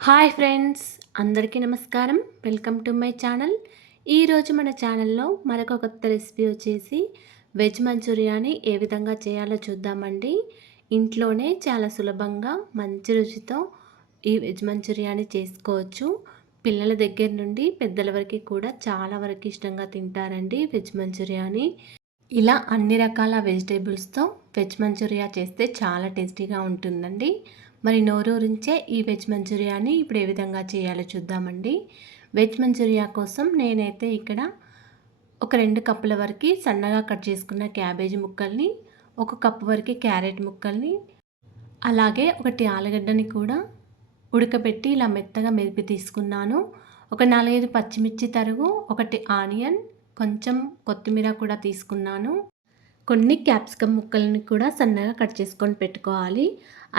Hi friends, అందరికీ నమస్కారం. Welcome to my channel. ఈరోజు మన ఛానల్లో మరొక కొత్త రెసిపీ వచ్చేసి వెజ్ మంచూరియాని ఏ విధంగా చేయాలో చూద్దామండి. ఇంట్లోనే చాలా సులభంగా మంచి రుచితో ఈ వెజ్ మంచూరియాని చేసుకోవచ్చు. పిల్లల దగ్గర నుండి పెద్దల వరకు కూడా చాలా వరకు ఇష్టంగా తింటారండి వెజ్ మంచూరియాని. ఇలా అన్ని రకాల వెజిటేబుల్స్తో వెజ్ మంచూరియా చేస్తే చాలా టేస్టీగా ఉంటుందండి. మరి నోరూరించే ఈ వెజ్ మంచూరియాని ఇప్పుడు ఏ విధంగా చేయాలో చూద్దామండి. వెజ్ మంచూరియా కోసం నేనైతే ఇక్కడ ఒక 2 కప్పుల వరకు సన్నగా కట్ చేసుకున్న క్యాబేజీ ముక్కల్ని, 1 కప్పు వరకు క్యారెట్ ముక్కల్ని, అలాగే 1 ఆలుగడ్డని కూడా ఉడకబెట్టి ఇలా మెత్తగా మెదిపి తీసుకున్నాను. ఒక 4, 5 పచ్చిమిర్చి తరుగు, 1 ఆనియన్, కొంచెం కొత్తిమీర కూడా తీసుకున్నాను. కొన్ని క్యాప్సికమ్ ముక్కలని కూడా సన్నగా కట్ చేసుకొని పెట్టుకోవాలి.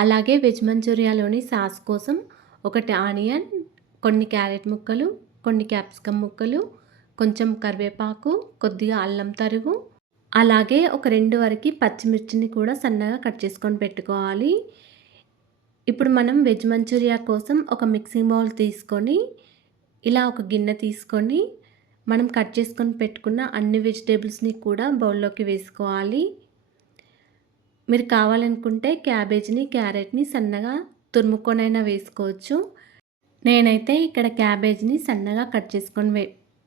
అలాగే వెజ్ మంచూరియాలోని సాస్ కోసం 1 ఆనియన్, కొన్ని క్యారెట్ ముక్కలు, కొన్ని క్యాప్సికమ్ ముక్కలు, కొంచెం కరివేపాకు, కొద్దిగా అల్లం తరుగు, అలాగే ఒక 2 వరకు పచ్చిమిర్చిని కూడా సన్నగా కట్ చేసుకొని పెట్టుకోవాలి. ఇప్పుడు మనం వెజ్ మంచూరియా కోసం ఒక మిక్సింగ్ బౌల్ తీసుకొని ఇలా ఒక గిన్నె తీసుకొని మనం కట్ చేసుకొని పెట్టుకున్న అన్ని వెజిటేబుల్స్ని కూడా బౌల్లోకి వేసుకోవాలి. మీరు కావాలనుకుంటే క్యాబేజ్ని, క్యారెట్ని సన్నగా తురుముకొనైనా వేసుకోవచ్చు. నేనైతే ఇక్కడ క్యాబేజ్ని సన్నగా కట్ చేసుకొని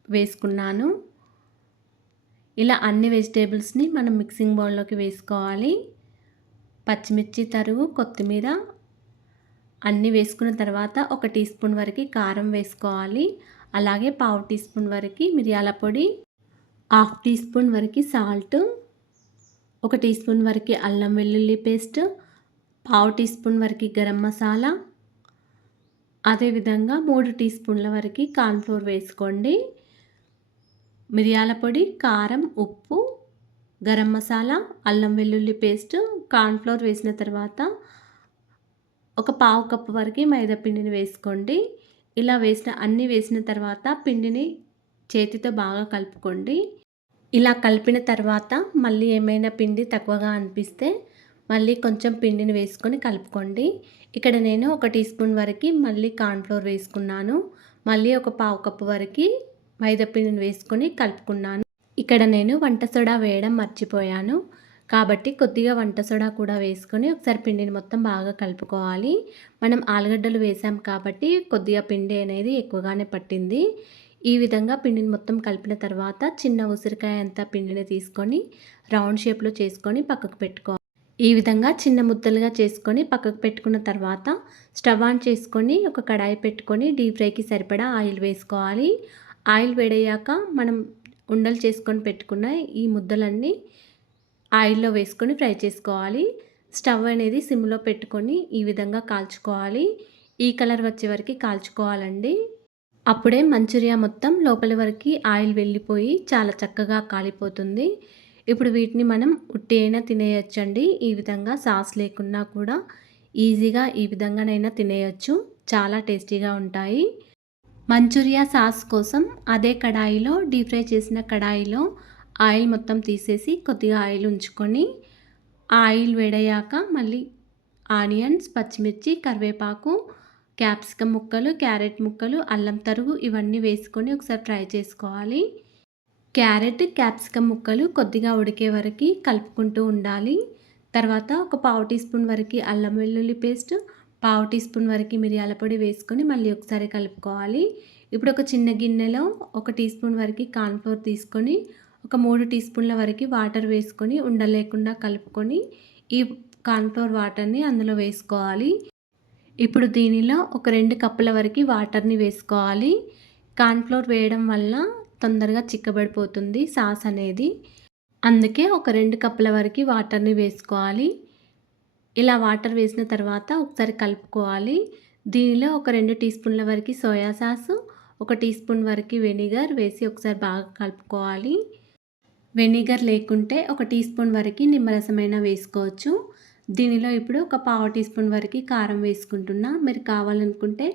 వేసుకున్నాను. ఇలా అన్ని వెజిటేబుల్స్ని మనం మిక్సింగ్ బౌల్లోకి వేసుకోవాలి. పచ్చిమిర్చి తరుగు, కొత్తిమీర అన్నీ వేసుకున్న తర్వాత 1 టీ స్పూన్ వరకు కారం వేసుకోవాలి. అలాగే 1/2 టీ స్పూన్ వరకు మిరియాల పొడి, 1/2 టీ స్పూన్ వరకు సాల్ట్, 1 టీ స్పూన్ వరకు అల్లం వెల్లుల్లి పేస్ట్, 1/2 టీ స్పూన్ వరకు గరం మసాలా, అదేవిధంగా 3 టీ స్పూన్ల వరకు కార్న్‌ఫ్లోర్ వేసుకోండి. మిరియాల పొడి, కారం, ఉప్పు, గరం మసాలా, అల్లం వెల్లుల్లి పేస్ట్, కార్న్‌ఫ్లోర్ వేసిన తర్వాత ఒక 1/2 కప్పు వరకు మైదా పిండిని వేసుకోండి. ఇలా అన్నీ వేసిన తర్వాత పిండిని చేతితో బాగా కలుపుకోండి. ఇలా కలిపిన తర్వాత మళ్ళీ ఏమైనా పిండి తక్కువగా అనిపిస్తే మళ్ళీ కొంచెం పిండిని వేసుకొని కలుపుకోండి. ఇక్కడ నేను 1 టీ స్పూన్ వరకు మళ్ళీ కార్న్‌ఫ్లోర్ వేసుకున్నాను. మళ్ళీ ఒక 1/2 కప్పు వరకు మైదా పిండిని వేసుకొని కలుపుకున్నాను. ఇక్కడ నేను వంట సోడా వేయడం మర్చిపోయాను. కాబట్టి కొద్దిగా వంట సోడా కూడా వేసుకొని ఒకసారి పిండిని మొత్తం బాగా కలుపుకోవాలి. మనం ఆలుగడ్డలు వేసాం కాబట్టి కొద్దిగా పిండి అనేది ఎక్కువగానే పట్టింది. ఈ విధంగా పిండిని మొత్తం కలిపిన తర్వాత చిన్న ఉసిరికాయ అంత పిండిని తీసుకొని రౌండ్ షేప్లో చేసుకొని పక్కకు పెట్టుకోవాలి. ఈ విధంగా చిన్న ముద్దలుగా చేసుకొని పక్కకు పెట్టుకున్న తర్వాత స్టవ్ ఆన్ చేసుకొని ఒక కడాయి పెట్టుకొని డీప్ ఫ్రైకి సరిపడా ఆయిల్ వేసుకోవాలి. ఆయిల్ వేడయ్యాక మనం ఉండలు చేసుకొని పెట్టుకున్న ఈ ముద్దలన్నీ ఆయిల్లో వేసుకొని ఫ్రై చేసుకోవాలి. స్టవ్ అనేది సిమ్లో పెట్టుకొని ఈ విధంగా కాల్చుకోవాలి. ఈ కలర్ వచ్చే వరకు కాల్చుకోవాలండి. అప్పుడే మంచూరియా మొత్తం లోపలి వరకు ఆయిల్ వెళ్ళిపోయి చాలా చక్కగా కాలిపోతుంది. ఇప్పుడు వీటిని మనం ఉట్టి అయినా తినేయొచ్చండి. ఈ విధంగా సాస్ లేకున్నా కూడా ఈజీగా ఈ విధంగానైనా తినేయొచ్చు. చాలా టేస్టీగా ఉంటాయి. మంచూరియా సాస్ కోసం అదే కడాయిలో డీప్ ఫ్రై చేసిన కడాయిలో ఆయిల్ మొత్తం తీసేసి కొద్దిగా ఆయిల్ ఉంచుకొని ఆయిల్ వేడయ్యాక మళ్ళీ ఆనియన్స్, పచ్చిమిర్చి, కరివేపాకు, క్యాప్సికమ్ ముక్కలు, క్యారెట్ ముక్కలు, అల్లం తరుగు ఇవన్నీ వేసుకొని ఒకసారి ఫ్రై చేసుకోవాలి. క్యారెట్, క్యాప్సికమ్ ముక్కలు కొద్దిగా ఉడికే వరకు కలుపుకుంటూ ఉండాలి. తర్వాత ఒక 1/2 టీ స్పూన్ వరకు అల్లం వెల్లుల్లి పేస్ట్, 1/2 టీ స్పూన్ వరకు మిరియాల పొడి వేసుకొని మళ్ళీ ఒకసారి కలుపుకోవాలి. ఇప్పుడు ఒక చిన్న గిన్నెలో 1 టీ స్పూన్ వరకు కార్న్‌ఫ్లోర్ తీసుకొని ఒక 3 టీ స్పూన్ల వరకు వాటర్ వేసుకొని ఉండలేకుండా కలుపుకొని ఈ కార్న్‌ఫ్లోర్ వాటర్ని అందులో వేసుకోవాలి. ఇప్పుడు దీనిలో ఒక 2 కప్పుల వరకు వాటర్ని వేసుకోవాలి. కార్న్‌ఫ్లోర్ వేయడం వల్ల తొందరగా చిక్కబడిపోతుంది సాస్ అనేది. అందుకే ఒక 2 కప్పుల వరకు వాటర్ని వేసుకోవాలి. ఇలా వాటర్ వేసిన తర్వాత ఒకసారి కలుపుకోవాలి. దీనిలో ఒక 2 టీ స్పూన్ల వరకు సోయా సాసు, 1 టీ స్పూన్ వరకు వెనిగర్ వేసి ఒకసారి బాగా కలుపుకోవాలి. వెనిగర్ లేకుంటే 1 టీ స్పూన్ వరకు నిమ్మరసమైనా వేసుకోవచ్చు. దీనిలో ఇప్పుడు ఒక 1/2 టీ స్పూన్ వరకు కారం వేసుకుంటున్నా. మీరు కావాలనుకుంటే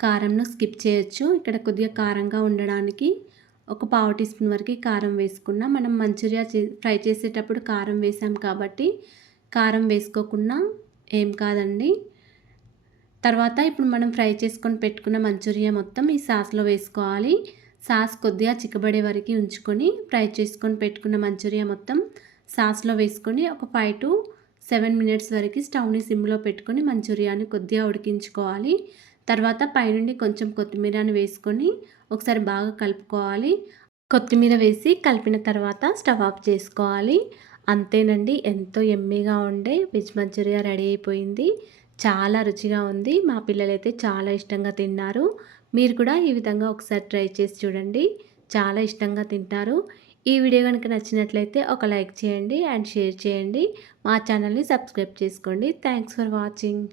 కారంను స్కిప్ చేయొచ్చు. ఇక్కడ కొద్దిగా కారంగా ఉండడానికి ఒక 1/2 టీ స్పూన్ వరకు కారం వేసుకున్నా. మనం మంచూరియా ఫ్రై చేసేటప్పుడు కారం వేసాం కాబట్టి కారం వేసుకోకున్నా ఏం కాదండి. తర్వాత ఇప్పుడు మనం ఫ్రై చేసుకొని పెట్టుకున్న మంచూరియా మొత్తం ఈ సాస్లో వేసుకోవాలి. సాస్ కొద్దిగా చిక్కబడే వరకు ఉంచుకొని ఫ్రై చేసుకొని పెట్టుకున్న మంచూరియా మొత్తం సాస్లో వేసుకొని ఒక 5 to 7 మినిట్స్ వరకు స్టవ్ని సిమ్లో పెట్టుకొని మంచూరియాని కొద్దిగా ఉడికించుకోవాలి. తర్వాత పైనుండి కొంచెం కొత్తిమీరని వేసుకొని ఒకసారి బాగా కలుపుకోవాలి. కొత్తిమీర వేసి కలిపిన తర్వాత స్టవ్ ఆఫ్ చేసుకోవాలి. అంతేనండి, ఎంతో యమ్మీగా ఉండే వెజ్ మంచూరియా రెడీ అయిపోయింది. చాలా రుచిగా ఉంది. మా పిల్లలైతే చాలా ఇష్టంగా తిన్నారు. మీరు కూడా ఈ విధంగా ఒకసారి ట్రై చేసి చూడండి. చాలా ఇష్టంగా తింటారు. ఈ వీడియో కనుక నచ్చినట్లయితే ఒక లైక్ చేయండి అండ్ షేర్ చేయండి. మా ఛానల్ని సబ్స్క్రైబ్ చేసుకోండి. Thanks for watching.